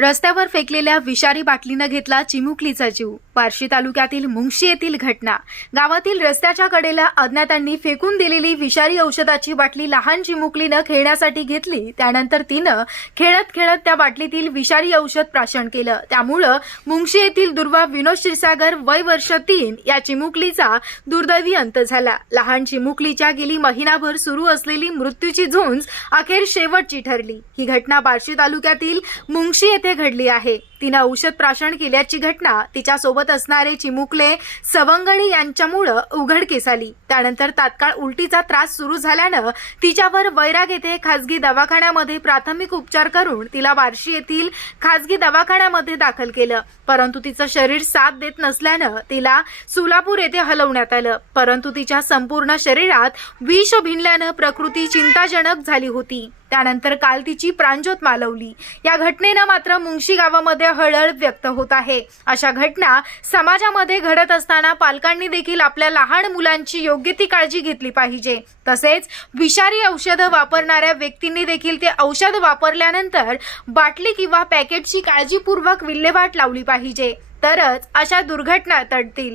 रस्त्यावर फेकलेल्या विषारी बाटलीनं घेतला चिमुकलीचा जीव. बार्शी तालुक्यातील मुंगशी येथील घटना. गावातील रस्त्याच्या कडेला अज्ञातांनी फेकून दिलेली विषारी औषधाची बाटली लहान चिमुकलीनं खेळण्यासाठी घेतली. त्यानंतर तिनं खेळत खेळत त्या बाटलीतील विषारी औषध प्राशन केलं. त्यामुळं मुंगशी येथील दुर्वा विनोद क्षीरसागर वय वर्ष तीन या चिमुकलीचा दुर्दैवी अंत झाला. लहान चिमुकलीच्या गेली महिनाभर सुरू असलेली मृत्यूची झोंज अखेर शेवटची ठरली. ही घटना बार्शी तालुक्यातील मुंगशी येथे घडली आहे. तिनं औषध प्राशन केल्याची घटना तिच्यासोबत असणारे चिमुकले सवंगणी यांच्यामुळं उघडकीस आली त्यानंतर तात्काळ उलटीचा त्रास सुरू झाल्यानं तिच्यावर वैराग येथे खासगी दवाखान्यामध्ये प्राथमिक उपचार करून तिला बार्शी येथील खासगी दवाखान्यामध्ये दाखल केलं. परंतु तिचं शरीर साथ देत नसल्यानं तिला सोलापूर येथे हलवण्यात आलं. परंतु तिच्या संपूर्ण शरीरात विष भिनल्यानं प्रकृती चिंताजनक झाली होती. त्यानंतर काल तिची प्राणज्योत मालवली. या घटनेनं मात्र मुंगशी गावामध्ये हळहळ व्यक्त होत आहे. अशा घटना समाजामध्ये घडत असताना पालकांनी देखील आपल्या लहान मुलांची योग्य ती काळजी घेतली पाहिजे. तसेच विषारी औषधं वापरणाऱ्या व्यक्तींनी देखील ते औषध वापरल्यानंतर बाटली किंवा पॅकेटची काळजीपूर्वक विल्हेवाट लावली पाहिजे. तरच अशा दुर्घटना टळतील.